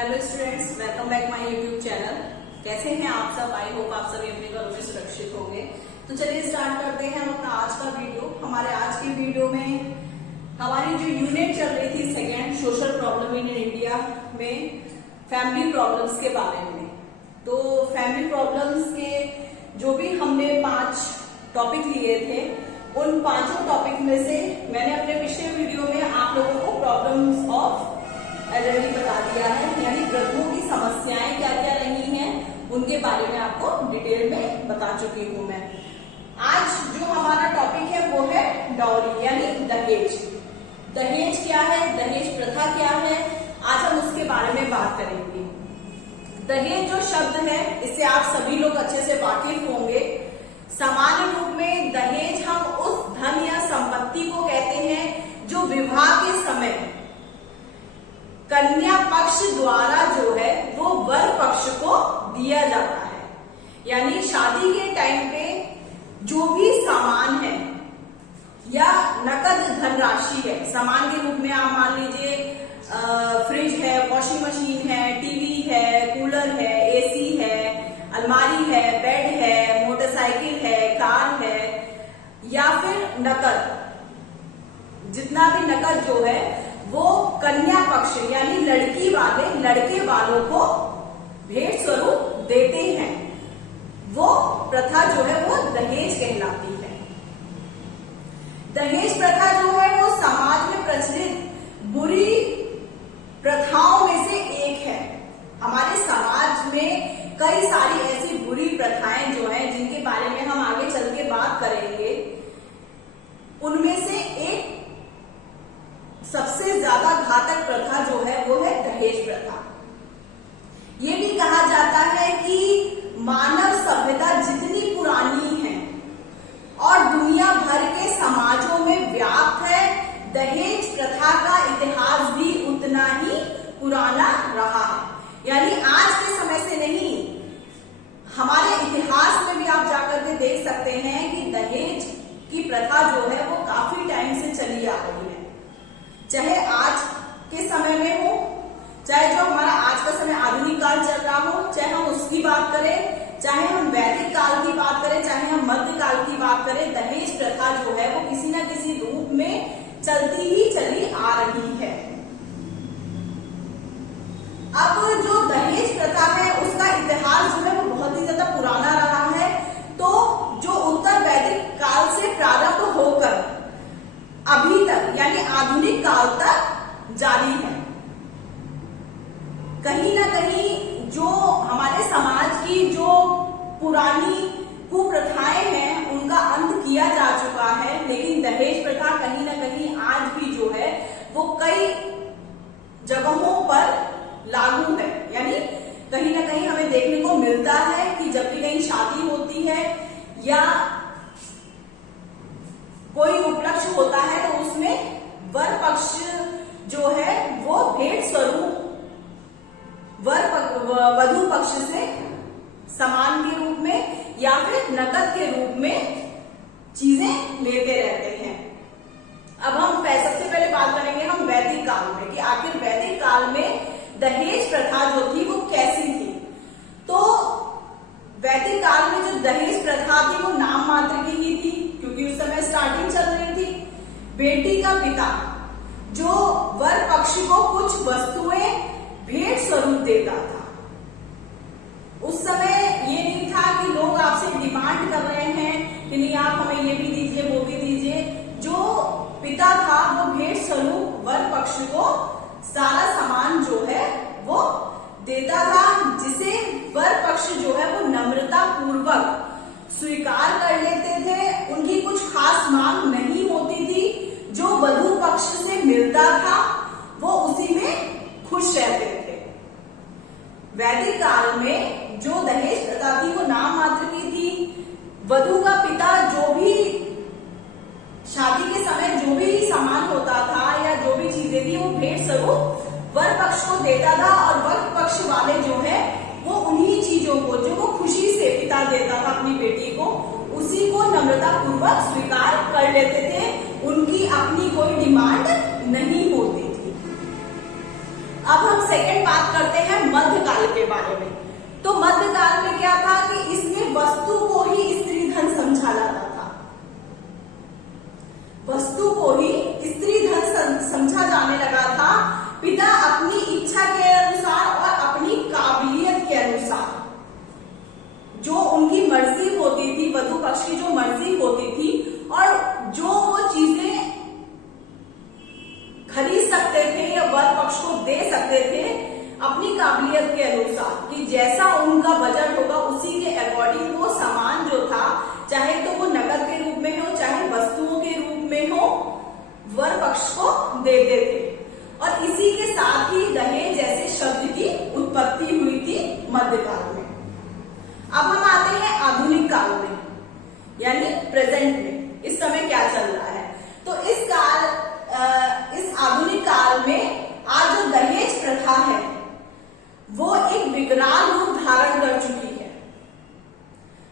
Hello students, welcome back my YouTube channel. कैसे हैं आप सब? आई होप आप सभी अपने घरों में सुरक्षित होंगे। तो चलिए स्टार्ट करते हैं हम अपना आज का वीडियो। हमारे आज की वीडियो में हमारी जो यूनिट चल रही थी second, social problem in India में फैमिली प्रॉब्लम्स के बारे में। तो फैमिली प्रॉब्लम्स के जो भी हमने 5 टॉपिक लिए थे, उन 5 टॉपिक में से मैंने अपने पिछले वीडियो में आप लोगों को प्रॉब्लम्स ऑफ एल्डरली बता दिया है, यानी वृद्धों की समस्याएं क्या क्या रही हैं उनके बारे में आपको डिटेल में बता चुकी हूं मैं। आज जो हमारा टॉपिक है वो है डाउरी यानी दहेज। दहेज क्या है, दहेज प्रथा क्या है, आज हम उसके बारे में बात करेंगे। दहेज जो शब्द है इससे आप सभी लोग अच्छे से वाकिफ होंगे। सामान्य रूप में दहेज हम उस धन या संपत्ति को कहते हैं जो विवाह के समय कन्या पक्ष द्वारा जो है वो वर पक्ष को दिया जाता है। यानी शादी के टाइम पे जो भी सामान है या नकद धनराशि है, सामान के रूप में आप मान लीजिए फ्रिज है, वॉशिंग मशीन है, टीवी है, कूलर है, एसी है, अलमारी है, बेड है, मोटरसाइकिल है, कार है, या फिर नकद, जितना भी नकद जो है वो कन्या पक्ष यानी लड़की वाले लड़के वालों को भेंट स्वरूप देते हैं। वो प्रथा जो है वो दहेज कहलाती है। दहेज प्रथा जो है वो समाज में प्रचलित बुरी प्रथाओं में से एक है। हमारे समाज में कई सारी ऐसी बुरी प्रथाएं जो हैं जिनके बारे में हम आगे चल के बात करेंगे, उनमें से एक सबसे ज्यादा घातक प्रथा जो है वो है दहेज प्रथा। ये भी कहा जाता है कि मानव सभ्यता जितनी पुरानी है और दुनिया भर के समाजों में व्याप्त है, दहेज प्रथा का इतिहास भी उतना ही पुराना रहा है। यानी आज के समय से नहीं, हमारे इतिहास में भी आप जाकर के देख सकते हैं कि दहेज की प्रथा जो है वो काफी टाइम से चली आ रही है। चाहे आज के समय में हो, चाहे जो हमारा आज का समय आधुनिक काल चल रहा हो, चाहे हम उसकी बात करें, चाहे हम वैदिक काल की बात करें, चाहे हम मध्य काल की बात करें, दहेज प्रथा जो है वो किसी न किसी रूप में चलती ही चली आ रही है। अब जो दहेज प्रथा है उसका इतिहास जो है वो बहुत ही ज्यादा पुराना रहा है। तो जो उत्तर वैदिक काल से प्रारंभ होकर अभी तक यानी आधुनिक काल तक जारी है। कहीं ना कहीं जो हमारे समाज की जो पुरानी कुप्रथाएं हैं उनका अंत किया जा चुका है, लेकिन दहेज प्रथा कहीं ना कहीं आज भी जो है वो कई जगहों पर लागू है। यानी कहीं ना कहीं हमें देखने को मिलता है कि जब भी कहीं शादी होती है या कोई उपलक्ष्य होता है तो उसमें वर पक्ष जो है वो भेंट स्वरूप वधु पक्ष से सामान के रूप में या फिर नकद के रूप में चीजें लेते रहते हैं। अब हम सबसे पहले बात करेंगे हम वैदिक काल में कि आखिर वैदिक काल में दहेज प्रथा जो थी वो कैसी थी। तो वैदिक काल में जो दहेज प्रथा थी वो नाम मात्र की ही थी, क्योंकि उस समय स्टार्टिंग चल रही थी। बेटी का पिता जो वर पक्ष को कुछ वस्तुएं भेंट स्वरूप देता था। उस समय ये नहीं था कि लोग आपसे डिमांड कर रहे हैं कि नहीं आप हमें ये भी दीजिए वो भी दीजिए। जो पिता था वो भेंट स्वरूप वर पक्ष को सारा सामान जो है वो देता था, जिसे वर पक्ष जो है वो नम्रता पूर्वक स्वीकार कर लेते थे। उनकी कुछ खास मांग नहीं होती थी, जो वधु पक्ष से मिलता था वो उसी में खुश रहते थे। वैदिक काल में जो दहेज प्रथा थी वो नाम मात्र की थी। वधु का पिता जो भी शादी के समय जो भी सामान होता था या जो भी चीजें थी वो भेंट स्वरूप वर पक्ष को देता था, और वर पक्ष वाले जो है वो उन्हीं चीजों को जो वो खुशी से पिता देता था अपनी बेटी को, उसी को नम्रता पूर्वक स्वीकार कर लेते थे। उनकी अपनी कोई डिमांड नहीं होती थी। अब हम सेकंड बात करते हैं मध्यकाल के बारे में। तो मध्यकाल में क्या था कि इसमें वस्तु को ही स्त्री धन समझा जाता था, वस्तु को ही स्त्री धन समझा जाने लगा था। पिता अपनी इच्छा के अनुसार और अपनी काबिलियत के अनुसार जो उनकी मर्जी होती थी, वधु पक्ष की जो मर्जी होती थी और जो वो चीजें खरीद सकते थे या वर पक्ष को दे सकते थे अपनी काबिलियत के अनुसार, कि जैसा उनका बजट होगा उसी के अकॉर्डिंग वो सामान जो था, चाहे तो वो नकद के रूप में हो चाहे वस्तुओं के रूप में हो, वर पक्ष को देते थे। और इसी के साथ ही दहेज जैसे शब्द की उत्पत्ति हुई थी मध्यकाल में। अब हम आते हैं आधुनिक काल में, यानी प्रेजेंट में, इस समय क्या चल रहा है। तो इस आधुनिक काल में आज जो दहेज प्रथा है वो एक विकराल रूप धारण कर चुकी है।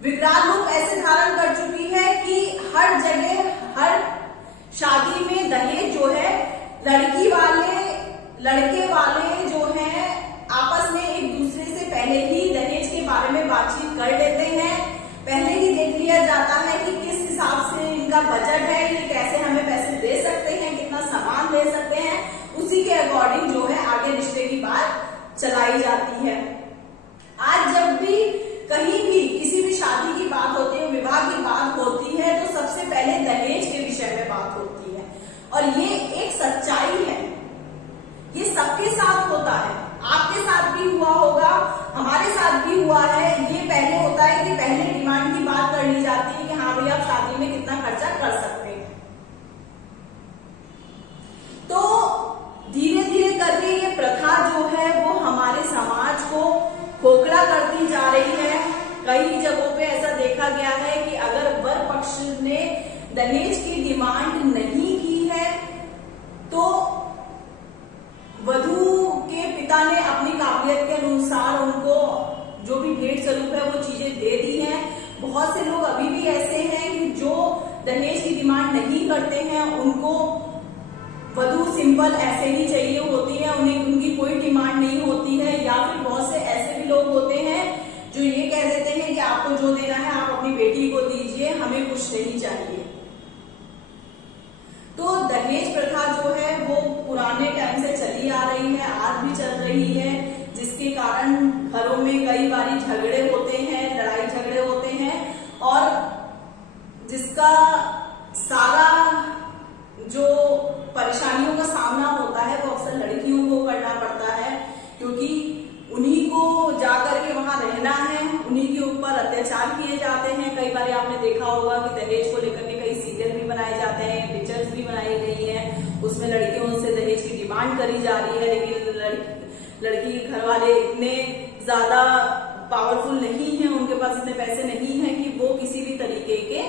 विकराल रूप ऐसे धारण कर चुकी है कि हर जगह, हर शादी में दहेज जो है, लड़की वाले लड़के वाले जो है आपस में एक दूसरे से पहले ही दहेज के बारे में बातचीत कर लेते हैं। पहले ही देख लिया जाता है कि किस हिसाब से इनका बजट है, ये कैसे हमें पैसे दे सकते हैं, कितना सामान दे सकते हैं, उसी के अकॉर्डिंग जो है आगे रिश्ते की बात चलाई जाती है। आज जब भी कहीं भी किसी भी शादी की बात होती है, विवाह की बात होती है, तो सबसे पहले दहेज के विषय में बात होती है। और ये एक सच्चाई है, ये सबके साथ होता है, आपके साथ भी हुआ होगा, हमारे साथ भी हुआ है। ये पहले होता है कि पहले डिमांड की बात कर ली जाती है कि हाँ भैया आप शादी में कितना खर्चा कर सकते हैं। तो धीरे धीरे करके ये प्रथा जो है वो हमारे समाज को खोखला करती जा रही है। कई जगहों पे ऐसा देखा गया है कि अगर वर पक्ष ने दहेज की डिमांड नहीं की है तो वधू के पिता ने अपनी काबिलियत के अनुसार उनको जो भी भेंट स्वरूप है वो चीजें दे दी हैं। बहुत से लोग अभी भी ऐसे हैं कि जो दहेज की डिमांड नहीं करते हैं, उनको वधू सिंपल ऐसे ही चाहिए होती है, उन्हें उनकी कोई डिमांड नहीं होती है। या फिर बहुत से ऐसे भी लोग होते हैं जो ये कह देते हैं कि आपको जो देना है आप अपनी बेटी को दीजिए, हमें कुछ नहीं चाहिए। तो दहेज प्रथा जो है वो पुराने टाइम से चली आ रही है, आज भी चल रही है, जिसके कारण घरों में कई बारी झगड़े होते हैं, लड़ाई झगड़े होते हैं और जिसका सारा जो परेशानियों का सामना होता है वो अक्सर लड़कियों को करना पड़ता है, क्योंकि उन्हीं को जाकर के वहां रहना है, उन्हीं के ऊपर अत्याचार किए जाते हैं। कई बार आपने देखा होगा कि दहेज को लेकर के कई सीरियल भी बनाए जाते हैं, पिक्चर्स भी बनाई गई हैं, उसमें लड़कियों से दहेज की डिमांड करी जा रही है। लेकिन लड़की के घर वाले इतने ज्यादा पावरफुल नहीं है, उनके पास इतने पैसे नहीं है कि वो किसी भी तरीके के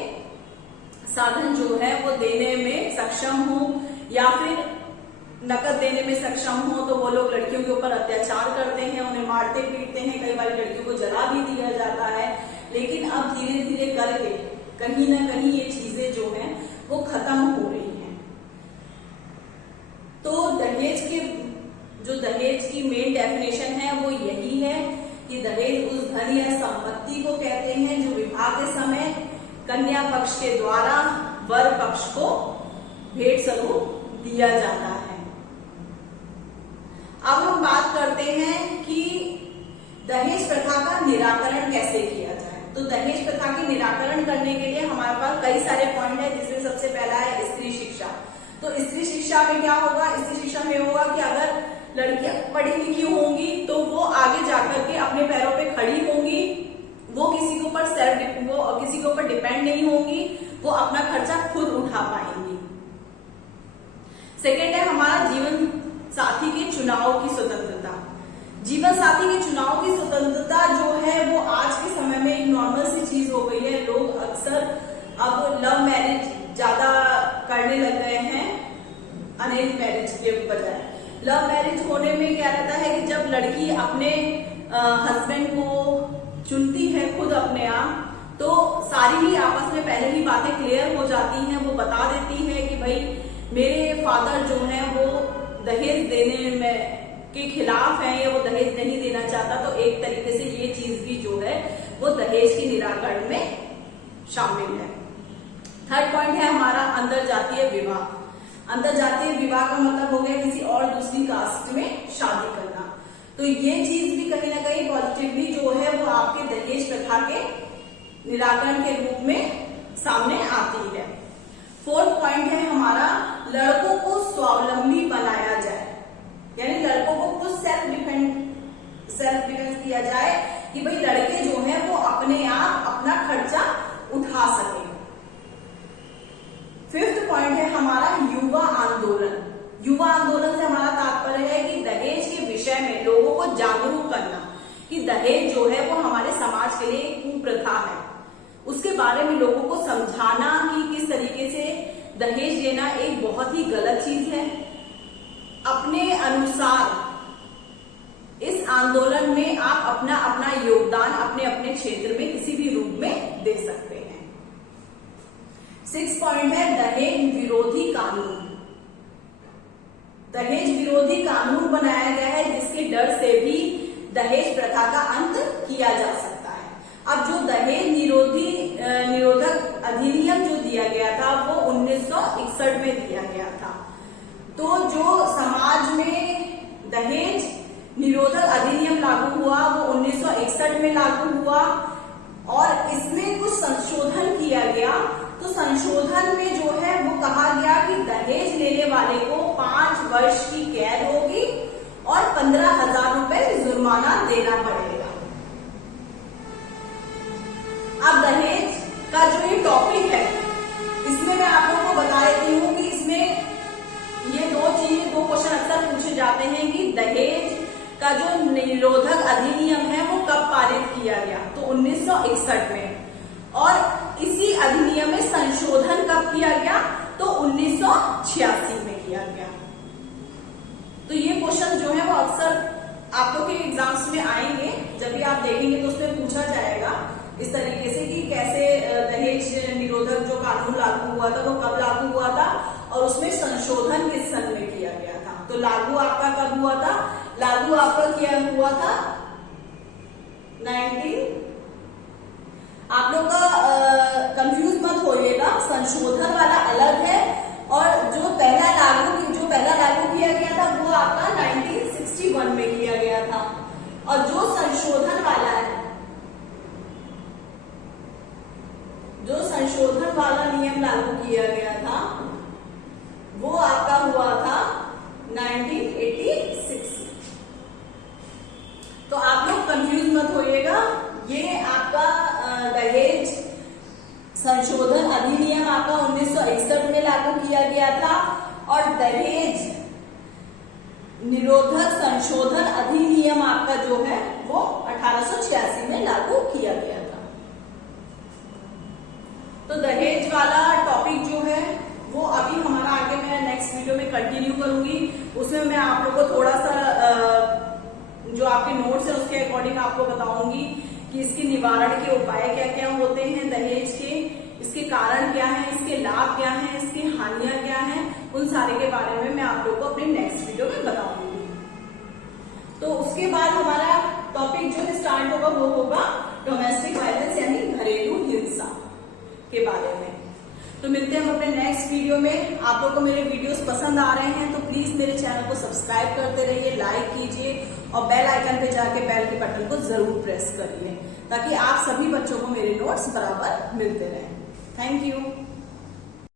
साधन जो है वो देने में सक्षम हो या फिर नकद देने में सक्षम हो। तो वो लोग लड़कियों के ऊपर अत्याचार करते हैं, उन्हें मारते पीटते हैं, कई बार लड़कियों को जला भी दिया जाता है। लेकिन अब धीरे धीरे करके कहीं ना कहीं ये चीजें जो हैं वो खत्म हो रही हैं। तो दहेज की मेन डेफिनेशन है वो यही है कि दहेज उस धन या संपत्ति को कहते हैं जो विवाह के समय कन्या पक्ष के द्वारा वर पक्ष को भेंट स्वरूप दिया जाता है। अब हम बात करते हैं कि दहेज प्रथा का निराकरण कैसे किया जाए। तो दहेज प्रथा के निराकरण करने के लिए हमारे पास कई सारे पॉइंट है, जिसमें सबसे पहला है स्त्री शिक्षा। तो स्त्री शिक्षा में क्या होगा? स्त्री शिक्षा में होगा कि अगर लड़कियां पढ़ी लिखी होंगी तो वो आगे जाकर के अपने पैरों पे खड़ी होंगी, वो किसी के ऊपर डिपेंड नहीं होंगी, वो अपना खर्चा खुद उठा पाएंगी। सेकेंड है हमारा जीवन साथी के चुनाव की स्वतंत्रता। जीवन साथी के चुनाव की स्वतंत्रता जो है वो आज के समय में एक नॉर्मल सी चीज हो गई है। लोग अक्सर अब लव मैरिज ज्यादा करने लग गए हैं अरेंज मैरिज के बजाय। लव मैरिज होने में क्या रहता है कि जब लड़की अपने हस्बैंड को चुनती है खुद अपने आप, तो सारी ही आपस में पहले ही बातें क्लियर हो जाती हैं। वो बता देती है कि भाई मेरे फादर जो है वो दहेज देने में के खिलाफ है या वो दहेज नहीं देना चाहता, तो एक तरीके से ये चीज भी जो है वो दहेज के निराकरण में शामिल है। थर्ड पॉइंट है हमारा अंतर जातीय विवाह। अंतर जातीय विवाह का मतलब हो गया किसी और दूसरी कास्ट में शादी करना। तो ये चीज भी कहीं ना कहीं पॉजिटिवली जो है वो आपके दहेज प्रथा के निराकरण के रूप में सामने आती है। फोर्थ पॉइंट है हमारा लड़कों को स्वावलंबी बनाया जाए, यानी लड़कों को कुछ सेल्फ डिफेंस किया जाए कि भाई लड़के जो है वो अपने आप अपना खर्चा उठा सके। फिफ्थ पॉइंट है हमारा युवा आंदोलन। युवा आंदोलन से हमारा तात्पर्य है कि दहेज के विषय में लोगों को जागरूक करना कि दहेज जो है वो हमारे समाज के लिए एक कुप्रथा है, उसके बारे में लोगों को समझाना कि किस तरीके से दहेज लेना एक बहुत ही गलत चीज है। अपने अनुसार इस आंदोलन में आप अपना अपना योगदान अपने अपने क्षेत्र में किसी भी रूप में दे सकते हैं। 6 पॉइंट है दहेज विरोधी कानून। दहेज विरोधी कानून बनाया गया है जिसके डर से भी दहेज प्रथा का अंत किया जा सकता है। अब जो दहेज निरोधक अधिनियम जो दिया गया था वो 1961 में दिया गया था। तो जो समाज में दहेज निरोधक अधिनियम लागू हुआ वो 1961 में लागू हुआ और इसमें कुछ संशोधन किया गया। तो संशोधन में जो है वो कहा गया कि दहेज लेने वाले को 5 वर्ष की कैद होगी और 15,000 रुपए जुर्माना देना पड़ेगा। अब दहेज का जो ये टॉपिक है इसमें मैं आप लोगों को बता देती हूँ कि इसमें ये दो क्वेश्चन अक्सर पूछे जाते हैं कि दहेज का जो निरोधक अधिनियम है वो कब पारित किया गया, तो 1961 में, और इसी अधिनियम में संशोधन कब किया गया, तो 1986 में किया गया। तो ये क्वेश्चन जो है वो अक्सर आप लोग के एग्जाम्स में आएंगे, जब भी आप देखेंगे तो उसमें पूछा जाएगा इस तरीके से कि कैसे दहेज निरोधक जो कानून लागू हुआ था वो कब लागू हुआ था और उसमें संशोधन किस सन में किया गया था। तो लागू आपका कब हुआ था, लागू आपका किया हुआ था 19। आप लोग का कंफ्यूज मत होइएगा, संशोधन वाला अलग है और जो पहला लागू किया गया था वो आपका 1961 में किया गया था, और जो संशोधन वाला नियम लागू किया गया था वो आपका हुआ था 1986। तो आप लोग कंफ्यूज मत होइएगा, ये आपका दहेज संशोधन अधिनियम आपका 1961 में लागू किया गया था और दहेज निरोधक संशोधन अधिनियम आपका जो है वो 1886 में लागू किया गया था। तो दहेज वाला टॉपिक जो है वो अभी हमारा आगे मैं नेक्स्ट वीडियो में कंटिन्यू करूंगी। उसमें मैं आप लोग को थोड़ा सा जो आपके नोट्स है उसके अकॉर्डिंग आपको बताऊंगी कि इसके निवारण के उपाय क्या क्या होते हैं दहेज के, इसके कारण क्या है, इसके लाभ क्या है, इसकी हानियां क्या हैं, उन सारे के बारे में मैं आप लोग को अपने नेक्स्ट वीडियो में बताऊंगी। तो उसके बाद हमारा टॉपिक जो स्टार्ट होगा वो होगा डोमेस्टिक वायलेंस यानी घरेलू हिंसा के बारे में। तो मिलते हैं हम अपने नेक्स्ट वीडियो में। आप लोगों को मेरे वीडियोस पसंद आ रहे हैं तो प्लीज मेरे चैनल को सब्सक्राइब करते रहिए, लाइक कीजिए और बेल आइकन पे जाके बेल के बटन को जरूर प्रेस करिए ताकि आप सभी बच्चों को मेरे नोट्स बराबर मिलते रहें। Thank you.